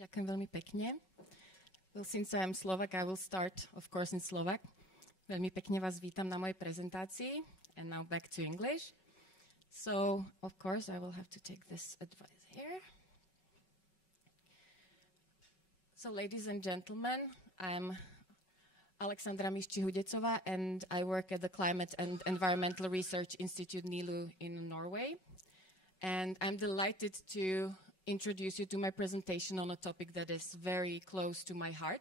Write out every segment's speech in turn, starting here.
Ďakujem veľmi pekne. Well, since I am Slovak, I will start, of course, in Slovak. Veľmi pekne vás vítam na mojej prezentácii. And now back to English. So, of course, I will have to take this advice here. So, ladies and gentlemen, I'm Alexandra Misci Hudecová, and I work at the Climate and Environmental Research Institute NILU in Norway. And I'm delighted to introduce you to my presentation on a topic that is very close to my heart,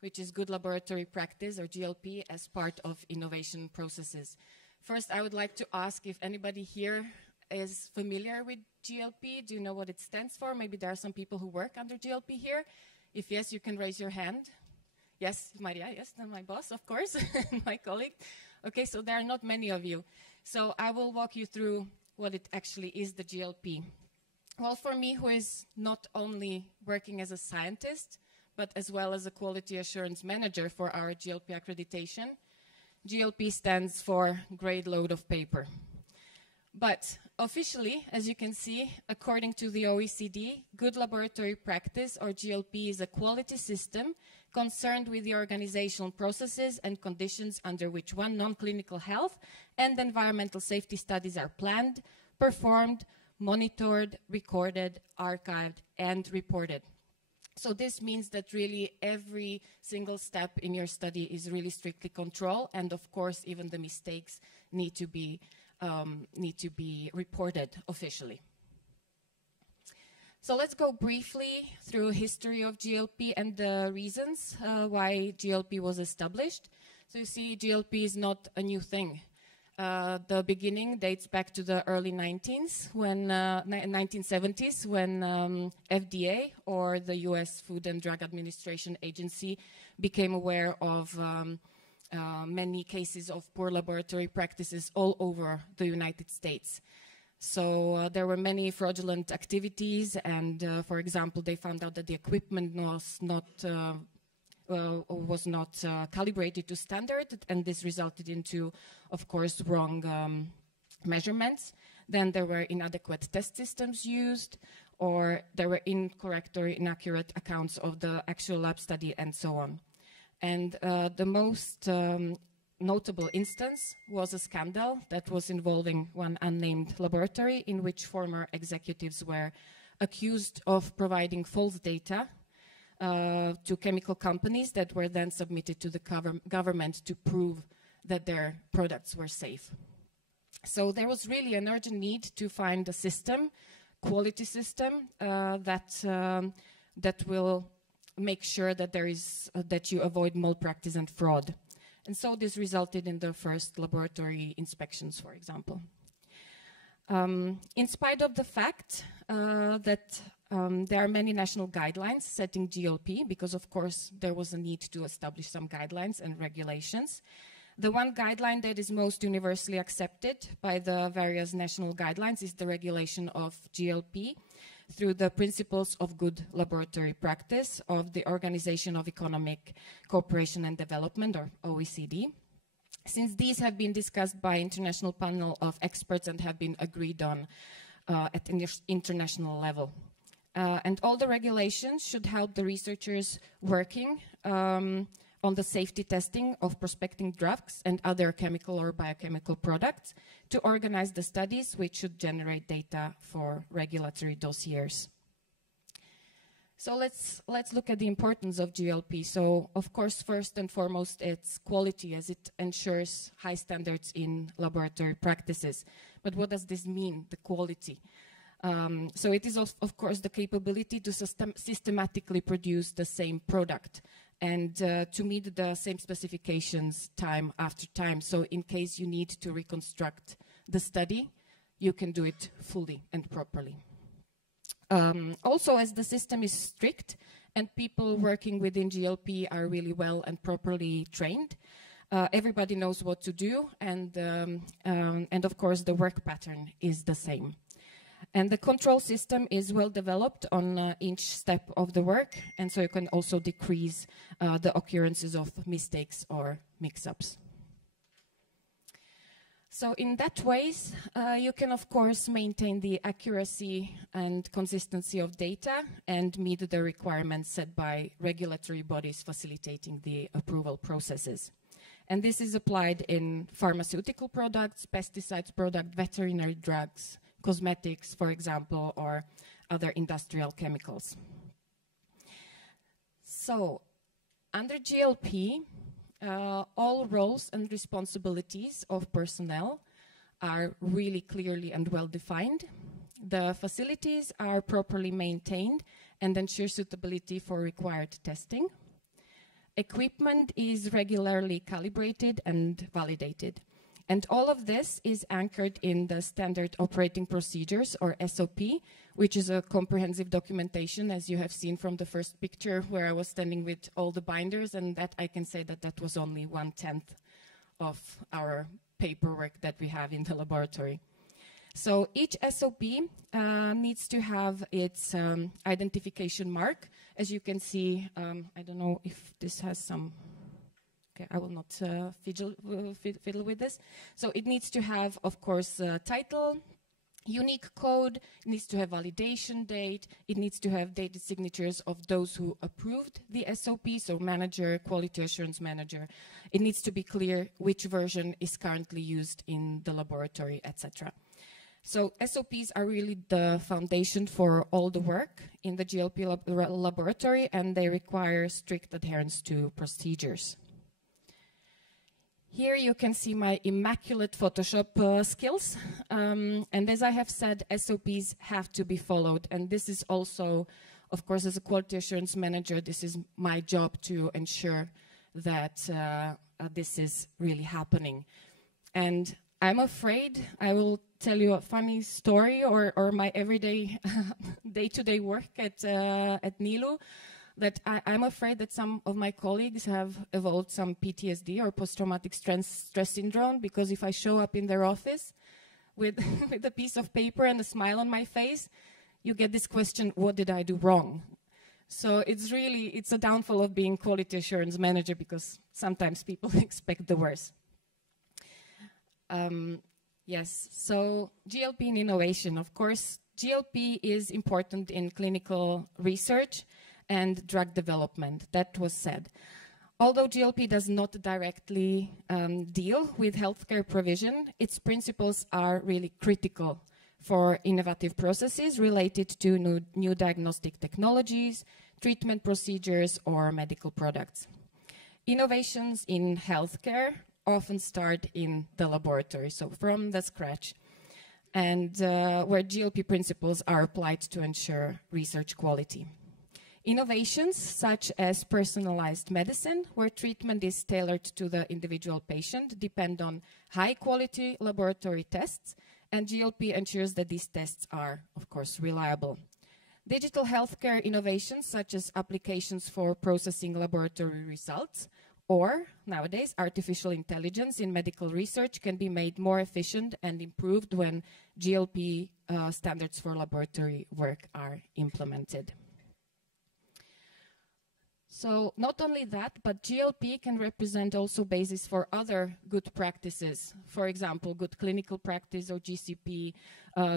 which is good laboratory practice, or GLP, as part of innovation processes. First, I would like to ask if anybody here is familiar with GLP. Do you know what it stands for? Maybe there are some people who work under GLP here. If yes, you can raise your hand. Yes, Maria, yes, my boss, of course, my colleague. Okay, so there are not many of you. So I will walk you through what it actually is, the GLP. Well, for me, who is not only working as a scientist, but as well as a quality assurance manager for our GLP accreditation, GLP stands for Great Load of Paper. But officially, as you can see, according to the OECD, good laboratory practice, or GLP, is a quality system concerned with the organizational processes and conditions under which non-clinical health and environmental safety studies are planned, performed, monitored, recorded, archived, and reported. So this means that really every single step in your study is really strictly controlled, and of course even the mistakes need to be reported officially. So let's go briefly through history of GLP and the reasons why GLP was established. So you see, GLP is not a new thing. The beginning dates back to the early 1970s when FDA, or the US Food and Drug Administration Agency, became aware of many cases of poor laboratory practices all over the United States. So there were many fraudulent activities, and for example, they found out that the equipment was not calibrated to standard, and this resulted into, of course, wrong measurements. Then there were inadequate test systems used, or there were incorrect or inaccurate accounts of the actual lab study, and so on. And the most notable instance was a scandal that was involving one unnamed laboratory in which former executives were accused of providing false data to chemical companies that were then submitted to the government to prove that their products were safe. So there was really an urgent need to find a system, quality system, that will make sure that that you avoid malpractice and fraud. And so this resulted in the first laboratory inspections, for example. In spite of the fact that there are many national guidelines setting GLP, because of course there was a need to establish some guidelines and regulations. The one guideline that is most universally accepted by the various national guidelines is the regulation of GLP through the Principles of Good Laboratory Practice of the Organization of Economic Cooperation and Development, or OECD. Since these have been discussed by international panel of experts and have been agreed on at international level. And all the regulations should help the researchers working on the safety testing of prospecting drugs and other chemical or biochemical products to organize the studies which should generate data for regulatory dossiers. So let's look at the importance of GLP. So of course, first and foremost, it's quality, as it ensures high standards in laboratory practices. But what does this mean, the quality? So it is of course the capability to systematically produce the same product and to meet the same specifications time after time. So in case you need to reconstruct the study, you can do it fully and properly. Also, as the system is strict and people working within GLP are really well and properly trained, everybody knows what to do, and of course the work pattern is the same. And the control system is well developed on each step of the work, and so you can also decrease the occurrences of mistakes or mix-ups. So in that ways, you can, of course, maintain the accuracy and consistency of data and meet the requirements set by regulatory bodies facilitating the approval processes. And this is applied in pharmaceutical products, pesticides products, veterinary drugs, cosmetics, for example, or other industrial chemicals. So, under GLP, all roles and responsibilities of personnel are really clearly and well defined. The facilities are properly maintained and ensure suitability for required testing. Equipment is regularly calibrated and validated. And all of this is anchored in the Standard Operating Procedures, or SOP, which is a comprehensive documentation, as you have seen from the first picture where I was standing with all the binders, and that I can say that that was only 1/10 of our paperwork that we have in the laboratory. So each SOP needs to have its identification mark. As you can see, I don't know if this has some... Okay, I will not fiddle with this. So it needs to have, of course, title, unique code, it needs to have validation date, it needs to have dated signatures of those who approved the SOP, so manager, quality assurance manager. It needs to be clear which version is currently used in the laboratory, etc. So SOPs are really the foundation for all the work in the GLP laboratory, and they require strict adherence to procedures. Here you can see my immaculate Photoshop skills, and as I have said, SOPs have to be followed, and this is also, of course, as a quality assurance manager, this is my job to ensure that this is really happening. And I'm afraid I will tell you a funny story or my everyday day-to-day work at NILU, that I'm afraid that some of my colleagues have evolved some PTSD or post-traumatic stress syndrome, because if I show up in their office with, with a piece of paper and a smile on my face, you get this question, what did I do wrong? So it's a downfall of being quality assurance manager, because sometimes people expect the worst. Yes, so GLP in innovation. Of course, GLP is important in clinical research and drug development. That was said. Although GLP does not directly deal with healthcare provision, its principles are really critical for innovative processes related to new diagnostic technologies, treatment procedures, or medical products. Innovations in healthcare often start in the laboratory, so from the scratch, and where GLP principles are applied to ensure research quality. Innovations such as personalized medicine, where treatment is tailored to the individual patient, depend on high-quality laboratory tests, and GLP ensures that these tests are, of course, reliable. Digital healthcare innovations, such as applications for processing laboratory results, or, nowadays, artificial intelligence in medical research, can be made more efficient and improved when GLP standards for laboratory work are implemented. So not only that, but GLP can represent also basis for other good practices. For example, good clinical practice or GCP,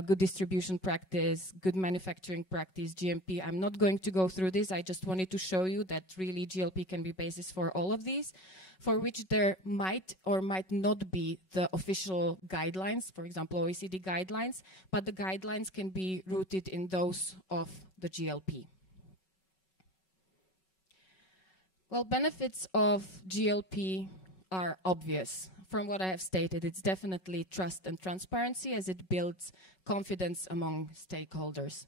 good distribution practice, good manufacturing practice, GMP. I'm not going to go through this. I just wanted to show you that really GLP can be basis for all of these, for which there might or might not be the official guidelines, for example, OECD guidelines, but the guidelines can be rooted in those of the GLP. Well, benefits of GLP are obvious. From what I have stated, it's definitely trust and transparency, as it builds confidence among stakeholders.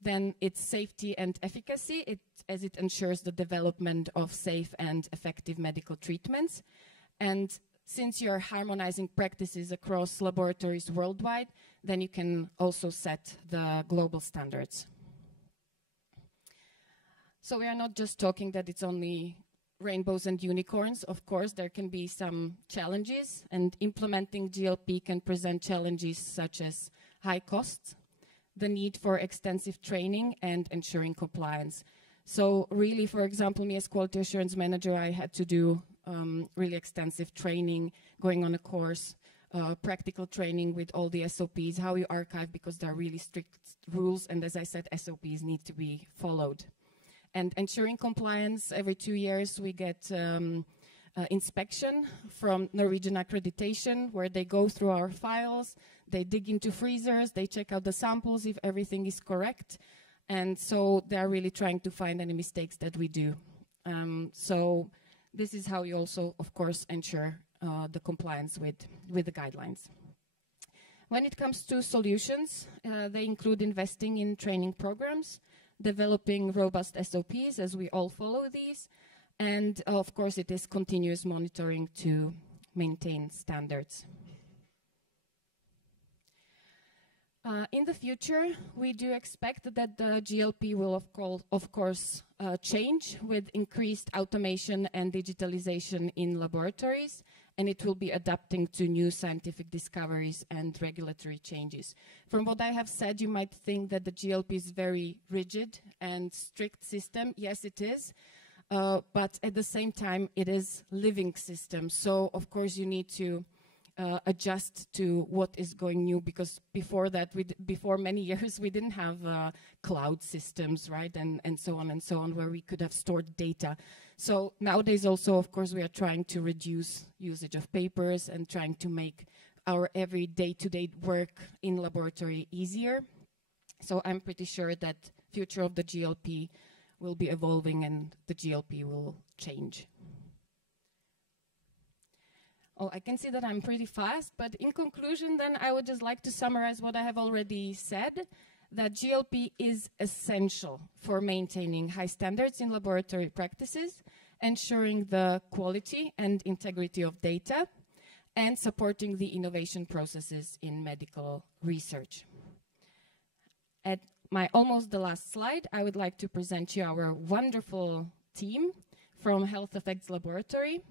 Then it's safety and efficacy, as it ensures the development of safe and effective medical treatments. And since you're harmonizing practices across laboratories worldwide, then you can also set the global standards. So we are not just talking that it's only rainbows and unicorns. Of course, there can be some challenges, and implementing GLP can present challenges such as high costs, the need for extensive training, and ensuring compliance. So really, for example, me as quality assurance manager, I had to do really extensive training, going on a course, practical training with all the SOPs, how you archive, because there are really strict rules, and as I said, SOPs need to be followed. And ensuring compliance, every 2 years we get inspection from Norwegian Accreditation, where they go through our files, they dig into freezers, they check out the samples if everything is correct, and so they're really trying to find any mistakes that we do. So this is how you also, of course, ensure the compliance with the guidelines. When it comes to solutions, they include investing in training programs, developing robust SOPs as we all follow these, and of course it is continuous monitoring to maintain standards. In the future, we do expect that the GLP will of course change with increased automation and digitalization in laboratories, and it will be adapting to new scientific discoveries and regulatory changes. From what I have said, you might think that the GLP is very rigid and strict system. Yes, it is, but at the same time, it is living system. So, of course, you need to adjust to what is going new, because before that, before many years, we didn't have cloud systems, right, and so on, where we could have stored data. So nowadays also, of course, we are trying to reduce usage of papers and trying to make our every day-to-day work in laboratory easier. So I'm pretty sure that future of the GLP will be evolving and the GLP will change. Oh, I can see that I'm pretty fast, but in conclusion, then I would just like to summarize what I have already said, that GLP is essential for maintaining high standards in laboratory practices, ensuring the quality and integrity of data, and supporting the innovation processes in medical research. At my almost the last slide, I would like to present you our wonderful team from Health Effects Laboratory,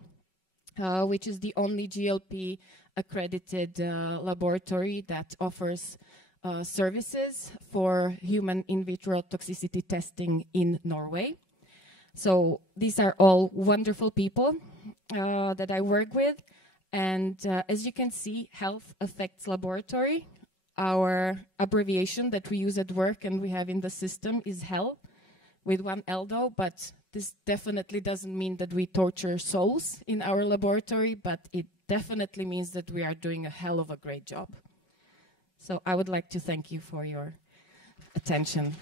which is the only GLP accredited laboratory that offers services for human in vitro toxicity testing in Norway. So these are all wonderful people that I work with. And as you can see, Health Effects Laboratory, our abbreviation that we use at work and we have in the system is HEL, with one L though, but this definitely doesn't mean that we torture souls in our laboratory, but it definitely means that we are doing a hell of a great job. So I would like to thank you for your attention.